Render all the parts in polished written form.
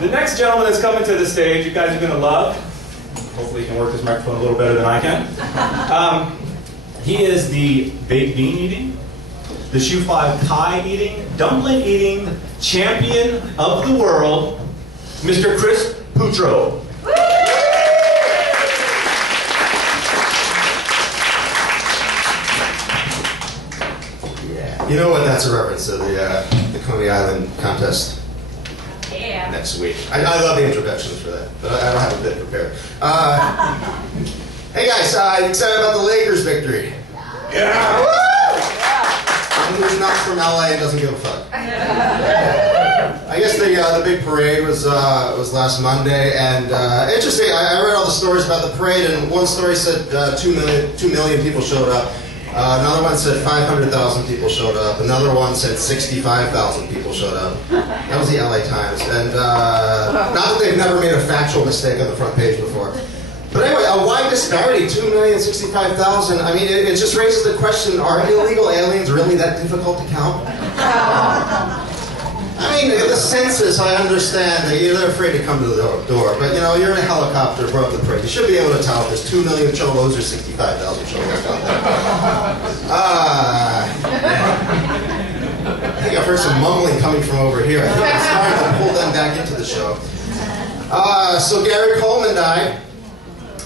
The next gentleman that's coming to the stage, you guys are going to love. Hopefully he can work this microphone a little better than I can. He is the baked bean eating, the shoe 5 pie eating, dumpling eating champion of the world, Mr. Chris Putro. You know what? That's a reference to the Coney Island contest next week. I love the introductions for that, but I don't have a bit prepared. Hey guys, excited about the Lakers victory? Yeah! Woo! Who's not from LA and doesn't give a fuck? I guess the big parade was last Monday, and interesting. I read all the stories about the parade, and one story said 2 million people showed up. Another one said 500,000 people showed up. Another one said 65,000 people showed up. That was the LA Times. And not that they've never made a factual mistake on the front page before. But anyway, a wide disparity, 2,065,000. I mean, it just raises the question, are illegal aliens really that difficult to count? I mean, the census, I understand that they're afraid to come to the door, but you know, you're in a helicopter above the parade. You should be able to tell if there's 2 million cholos or 65,000 cholos out there. I think I've heard some mumbling coming from over here. I think it's time to pull them back into the show. So Gary Coleman died.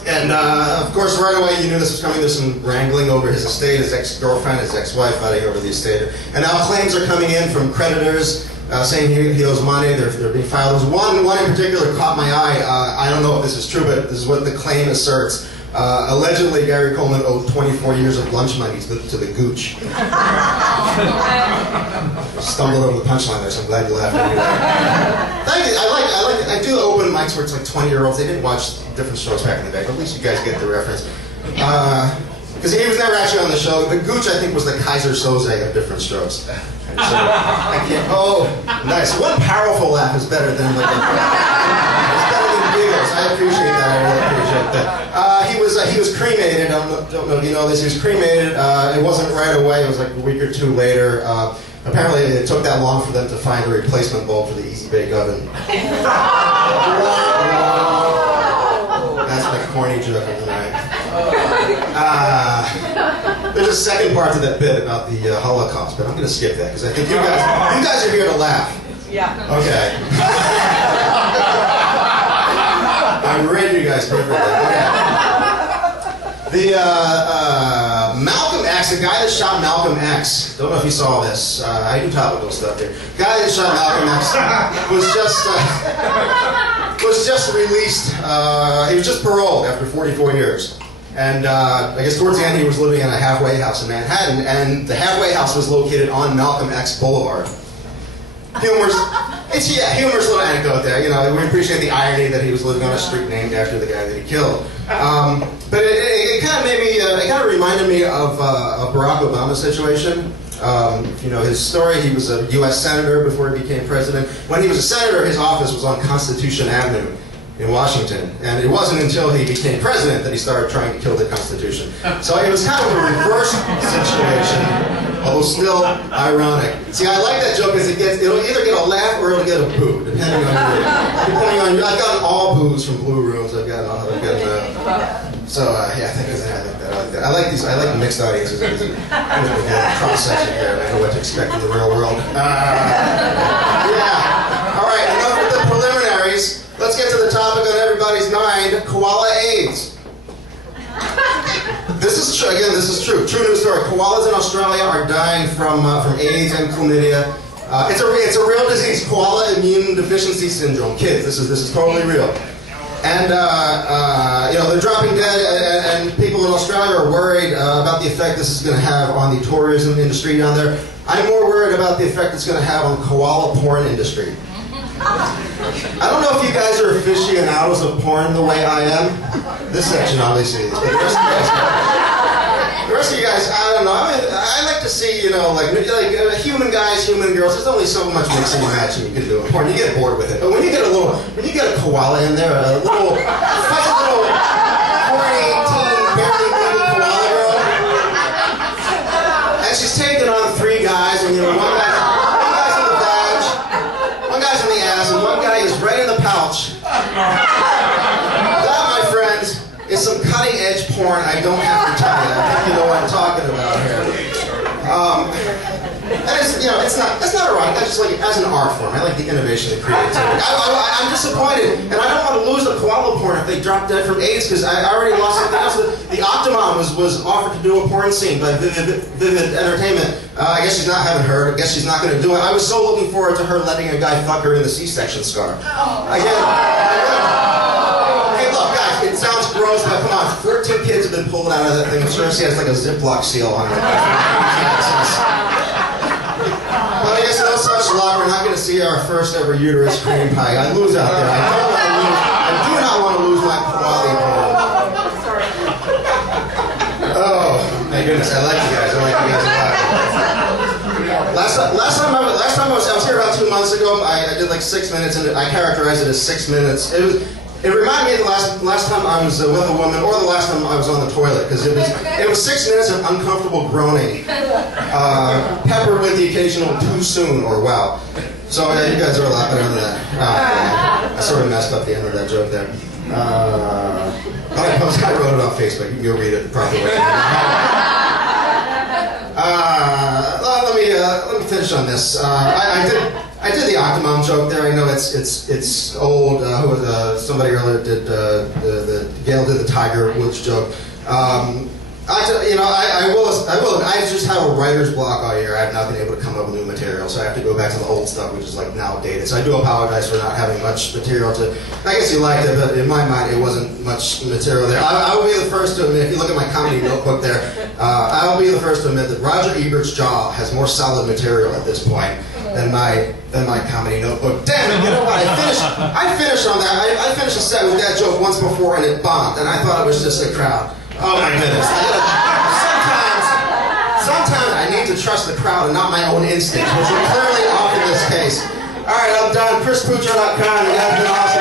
And of course, right away you knew this was coming. There's some wrangling over his estate, his ex-girlfriend, his ex-wife fighting over the estate. And now claims are coming in from creditors saying he owes money. They're being filed. There's one in particular caught my eye. I don't know if this is true, but this is what the claim asserts. Allegedly, Gary Coleman owed 24 years of lunch money to the Gooch. Stumbled over the punchline there, so I'm glad you laughed anyway. Thank you. I do open mics where it's like 20-year-olds. They didn't watch different shows back in the day, but at least you guys get the reference. Because he was never actually on the show. The Gooch, I think, was the Kaiser Soze of different strokes. So, I can't. Oh, nice. One powerful laugh is better than like. It's better than giggles. I appreciate that. I really appreciate that. He was cremated. I don't know if you know this. He was cremated. It wasn't right away. It was like a week or two later. Apparently, it took that long for them to find a replacement bulb for the Easy Bake Oven. That's my corny joke of the night. There's a second part to that bit about the Holocaust, but I'm going to skip that because I think you guys are here to laugh. Yeah. Okay. I read you guys perfectly. Okay. The Malcolm X, the guy that shot Malcolm X. Don't know if you saw this. I do topical stuff here. The guy that shot Malcolm X was just released. He was just paroled after 44 years. And I guess towards the end he was living in a halfway house in Manhattan, and the halfway house was located on Malcolm X Boulevard. Humorous little anecdote there. You know, we appreciate the irony that he was living on a street named after the guy that he killed. But it kind of made me, it kind of reminded me of Barack Obama's situation. You know, his story, he was a U.S. Senator before he became president. When he was a senator, his office was on Constitution Avenue in Washington. And it wasn't until he became president that he started trying to kill the Constitution. So it was kind of a reverse situation, although still ironic. See, I like that joke because it'll either get a laugh or it'll get a boo, depending on you. I've gotten all boos from Blue Rooms. So yeah, I like that. I like these. I like mixed audiences. There's a cross section here. I know what to expect in the real world. Yeah. All right. Enough with the preliminaries. Let's get to the topic on everybody's mind: koala AIDS. This is true. Again, this is true. True news story. Koalas in Australia are dying from AIDS and chlamydia. It's a real disease. Koala immune deficiency syndrome. Kids, this is totally real. And you know, they're dropping dead, and people in Australia are worried about the effect this is going to have on the tourism industry down there. I'm more worried about the effect it's going to have on the koala porn industry. I don't know if you guys are aficionados of porn the way I am. This section obviously. The rest of you guys, I don't know. I like to see, you know, like human guys, human girls. There's only so much mixing and matching you can do in porn. You get bored with it. But when you get a koala in there, a little horny teen, barely legal koala girl, and she's taking on 3 guys, and you know, one guy's in the badge, one guy's in the ass, and one guy is ready right in the pouch. That, my friends, is some cutting-edge porn I don't have to tell you. I think you know what I'm talking about here. And it's, you know, it's not erotic. I just like it as an art form. I like the innovation and creativity. I'm disappointed, and I don't want to lose the koala porn if they drop dead from AIDS, because I already lost something else. The Octomom was offered to do a porn scene by Vivid Entertainment. I guess she's not, haven't heard. I guess she's not going to do it. I was so looking forward to her letting a guy fuck her in the C-section scar. Again, hey, look, guys, it sounds gross, but come on, 14 kids have been pulled out of that thing. I'm sure she has like a Ziploc seal on her. But I guess no such luck. We're not going to see our first ever uterus cream pie. I lose out there. I do not want to lose my quality porn. Oh, my goodness. I like you guys. I like you guys a lot. Last time I was here about 2 months ago. I did like 6 minutes, and I characterized it as 6 minutes. It reminded me of the last time I was with a woman, or the last time I was on the toilet, because it was 6 minutes of uncomfortable groaning, peppered with the occasional too soon or wow. So yeah, you guys are a lot better than that. I sort of messed up the end of that joke there. I wrote it on Facebook. You can go read it properly. Let me finish on this. I did the Octomom joke there. I know it's old. Who was somebody earlier did Gail did the Tiger Woods joke. I will. I just have a writer's block all year. I have not been able to come up with new material, so I have to go back to the old stuff, which is like now dated. So I do apologize for not having much material to. I guess you liked it, but in my mind, it wasn't much material there. I will be the first to admit. If you look at my comedy notebook there, I will be the first to admit that Roger Ebert's jaw has more solid material at this point than my comedy notebook. Damn it! You know what? I finished on that. I finished a set with that joke once before, and it bombed. And I thought it was just a crowd. Oh my goodness. Sometimes I need to trust the crowd and not my own instincts, which are clearly off in this case. Alright, I'm done. ChrisPutro.com. You guys have been awesome.